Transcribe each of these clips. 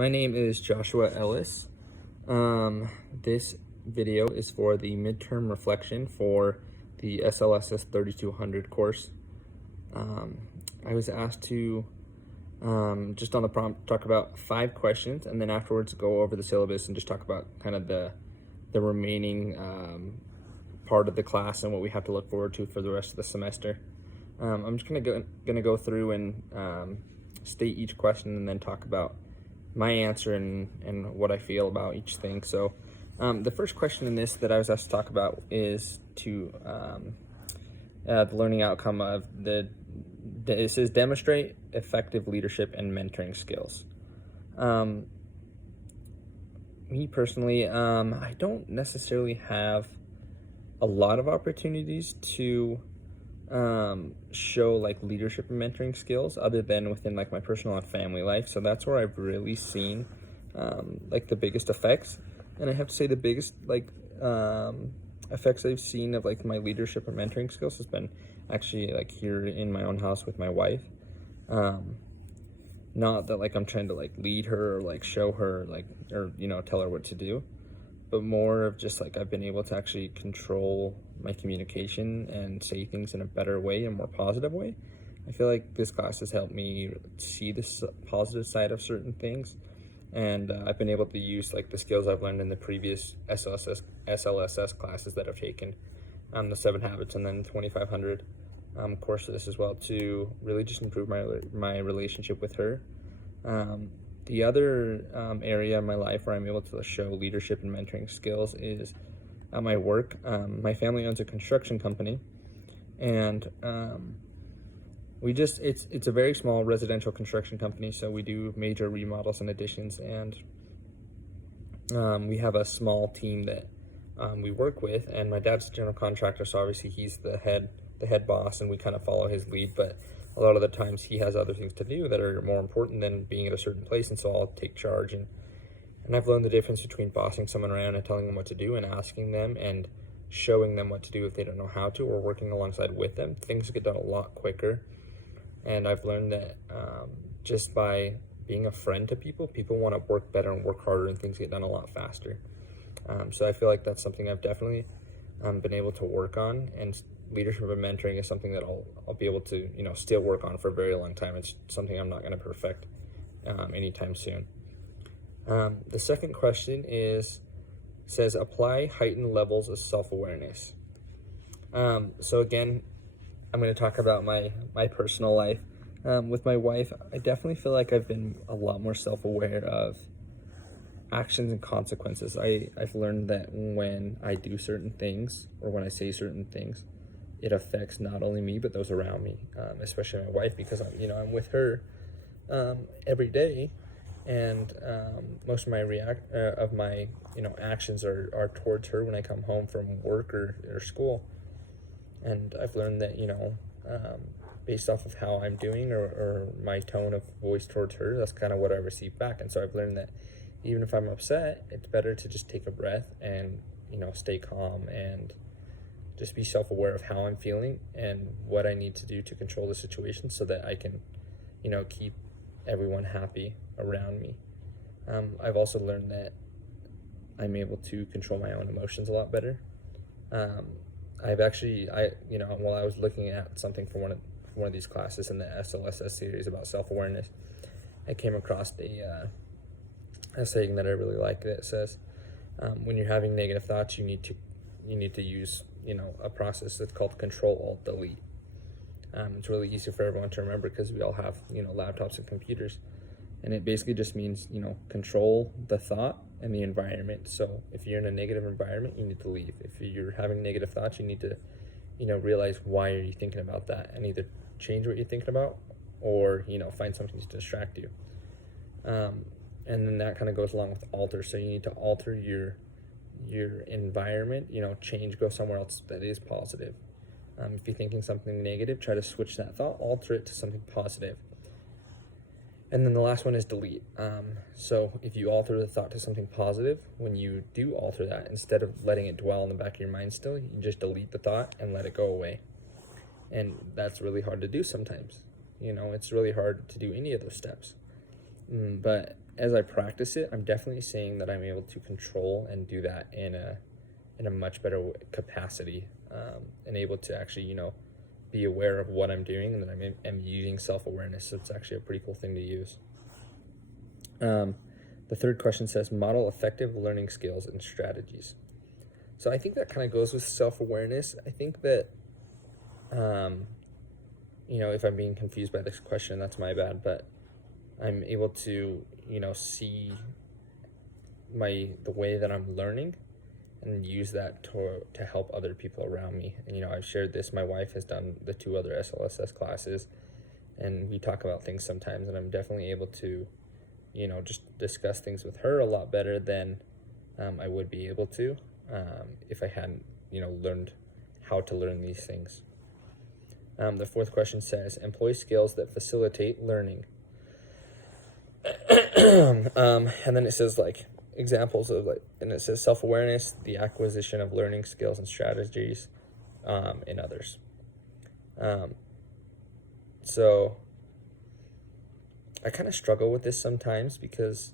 My name is Joshua Ellis. This video is for the midterm reflection for the SLSS 3200 course. I was asked to, just on the prompt, talk about 5 questions, and then afterwards go over the syllabus and just talk about kind of the remaining part of the class and what we have to look forward to for the rest of the semester. I'm just gonna go through and state each question and then talk about my answer and what I feel about each thing. So the first question in this that I was asked to talk about is to the learning outcome of it says demonstrate effective leadership and mentoring skills. Me personally, I don't necessarily have a lot of opportunities to show like leadership and mentoring skills other than within like my personal and family life. So that's where I've really seen like the biggest effects. And I have to say the biggest effects I've seen of like my leadership and mentoring skills has been actually like here in my own house with my wife. Not that like I'm trying to like lead her or like show her like, or tell her what to do, but more of just like I've been able to actually control my communication and say things in a better way, a more positive way. I feel like this class has helped me see the positive side of certain things, and I've been able to use like the skills I've learned in the previous SLSS classes that I've taken, the 7 Habits and then 2500 course of this as well, to really just improve my relationship with her. The other area in my life where I'm able to show leadership and mentoring skills is at my work. My family owns a construction company, and it's a very small residential construction company, so we do major remodels and additions, and we have a small team that we work with, and my dad's a general contractor, so obviously he's the head boss and we kind of follow his lead, but a lot of the times he has other things to do that are more important than being at a certain place, and so I'll take charge. And I've learned the difference between bossing someone around and telling them what to do and asking them and showing them what to do if they don't know how to, or working alongside with them. Things get done a lot quicker. And I've learned that just by being a friend to people want to work better and work harder, and things get done a lot faster. So I feel like that's something I've definitely been able to work on, and leadership and mentoring is something that I'll be able to still work on for a very long time. It's something I'm not going to perfect anytime soon. The second question says apply heightened levels of self-awareness. So again, I'm going to talk about my personal life. With my wife, I definitely feel like I've been a lot more self-aware of actions and consequences. I've learned that when I do certain things or when I say certain things, it affects not only me but those around me, especially my wife, because I'm with her every day, and most of my actions are towards her when I come home from work or school. And I've learned that based off of how I'm doing or my tone of voice towards her, that's kind of what I receive back. And so I've learned that even if I'm upset, it's better to just take a breath and stay calm and just be self-aware of how I'm feeling and what I need to do to control the situation so that I can keep everyone happy around me. I've also learned that I'm able to control my own emotions a lot better. While I was looking at something for one of these classes in the SLSS series about self-awareness, I came across a saying that I really like that says, when you're having negative thoughts, you need to use a process that's called Control-Alt-Delete. It's really easy for everyone to remember because we all have laptops and computers, and it basically just means control the thought and the environment. So if you're in a negative environment, you need to leave. If you're having negative thoughts, you need to realize why are you thinking about that, and either change what you're thinking about or find something to distract you. And then that kind of goes along with alter. So you need to alter your environment, change, go somewhere else that is positive. If you're thinking something negative, try to switch that thought, alter it to something positive. And then the last one is delete. So if you alter the thought to something positive, when you do alter that, instead of letting it dwell in the back of your mind still, you just delete the thought and let it go away. And that's really hard to do sometimes. It's really hard to do any of those steps. But as I practice it, I'm definitely seeing that I'm able to control and do that in a much better capacity, and able to actually, be aware of what I'm doing, and that I'm using self-awareness. So it's actually a pretty cool thing to use. The third question says, model effective learning skills and strategies. So I think that kind of goes with self-awareness. I think that, if I'm being confused by this question, that's my bad, but I'm able to, see the way that I'm learning and use that to help other people around me. And, I've shared this. My wife has done the 2 other SLSS classes, and we talk about things sometimes, and I'm definitely able to, just discuss things with her a lot better than I would be able to if I hadn't, learned how to learn these things. The fourth question says, employ skills that facilitate learning. And then it says examples of and it says self-awareness, the acquisition of learning skills and strategies, and others. So I kind of struggle with this sometimes because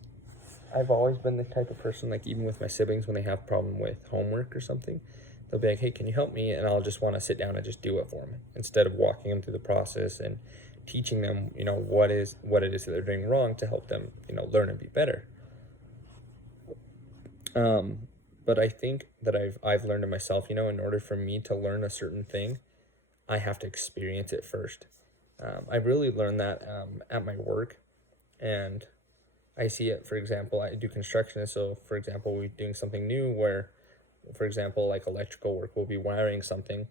I've always been the type of person, even with my siblings, when they have a problem with homework or something, they'll be like, hey, can you help me? And I'll just want to sit down and just do it for them instead of walking them through the process and teaching them, what it is that they're doing wrong to help them, learn and be better. But I think that I've learned to myself, in order for me to learn a certain thing, I have to experience it first. I really learned that at my work, and I see it. For example, I do construction, and so for example, we're doing something new where, for example, electrical work, we'll be wiring something,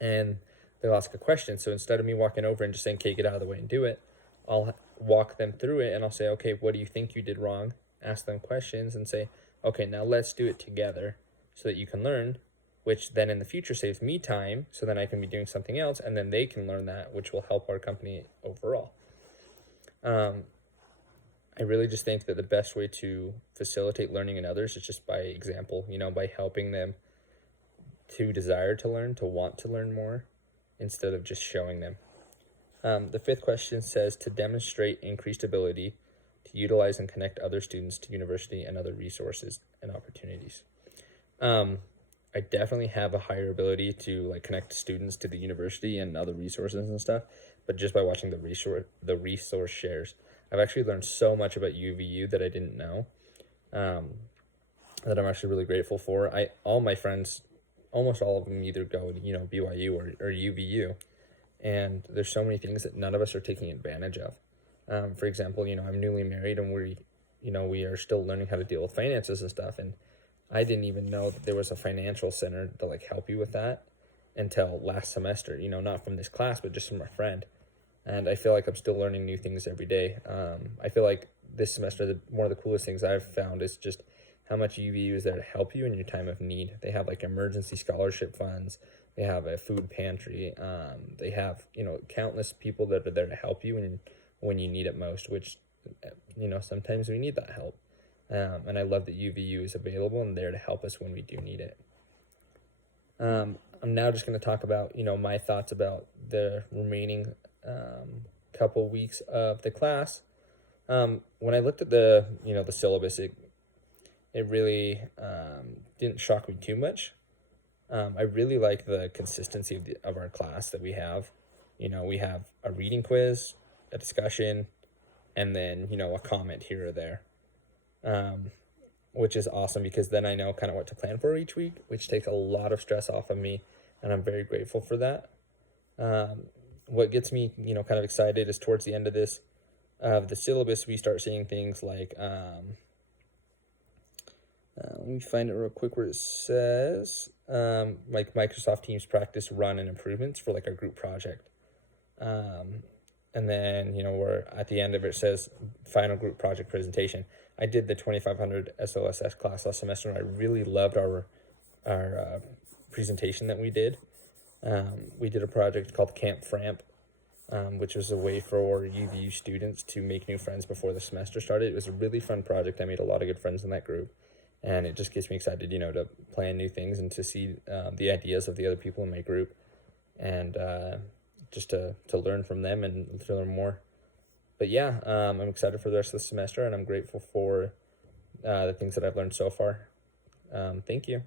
and they'll ask a question. So instead of me walking over and just saying, okay, get out of the way and do it, I'll walk them through it, and I'll say, okay, what do you think you did wrong? Ask them questions and say, okay, now let's do it together so that you can learn, which then in the future saves me time, so then I can be doing something else, and then they can learn that, which will help our company overall. I really just think that the best way to facilitate learning in others is just by example, by helping them to desire to learn, to want to learn more, instead of just showing them. The fifth question says to demonstrate increased ability to utilize and connect other students to university and other resources and opportunities. I definitely have a higher ability to connect students to the university and other resources and stuff, but just by watching the resource shares, I've actually learned so much about UVU that I didn't know, that I'm actually really grateful for. All my friends, almost all of them, either go to BYU or UVU, and there's so many things that none of us are taking advantage of. For example, I'm newly married, and we are still learning how to deal with finances and stuff, and I didn't even know that there was a financial center to help you with that until last semester, not from this class, but just from a friend. And I feel like I'm still learning new things every day. I feel like this semester, one of the coolest things I've found is just how much UVU is there to help you in your time of need. They have emergency scholarship funds. They have a food pantry. They have, countless people that are there to help you when you need it most, which, sometimes we need that help. And I love that UVU is available and there to help us when we do need it. I'm now just going to talk about, my thoughts about the remaining couple weeks of the class. When I looked at the syllabus, it really didn't shock me too much. I really like the consistency of our class that we have. We have a reading quiz, a discussion, and then, a comment here or there. Which is awesome because then I know kind of what to plan for each week, which takes a lot of stress off of me, and I'm very grateful for that. What gets me, kind of excited is towards the end of the syllabus, we start seeing things like, let me find it real quick where it says, Microsoft Teams practice, run, and improvements for our group project. And then, we're at the end of it says final group project presentation. I did the 2500 SLSS class last semester, and I really loved our presentation that we did. We did a project called Camp Framp, which was a way for UVU students to make new friends before the semester started. It was a really fun project. I made a lot of good friends in that group, and it just gets me excited, to plan new things and to see the ideas of the other people in my group, and just to learn from them and to learn more. but yeah, I'm excited for the rest of the semester, and I'm grateful for the things that I've learned so far. Thank you.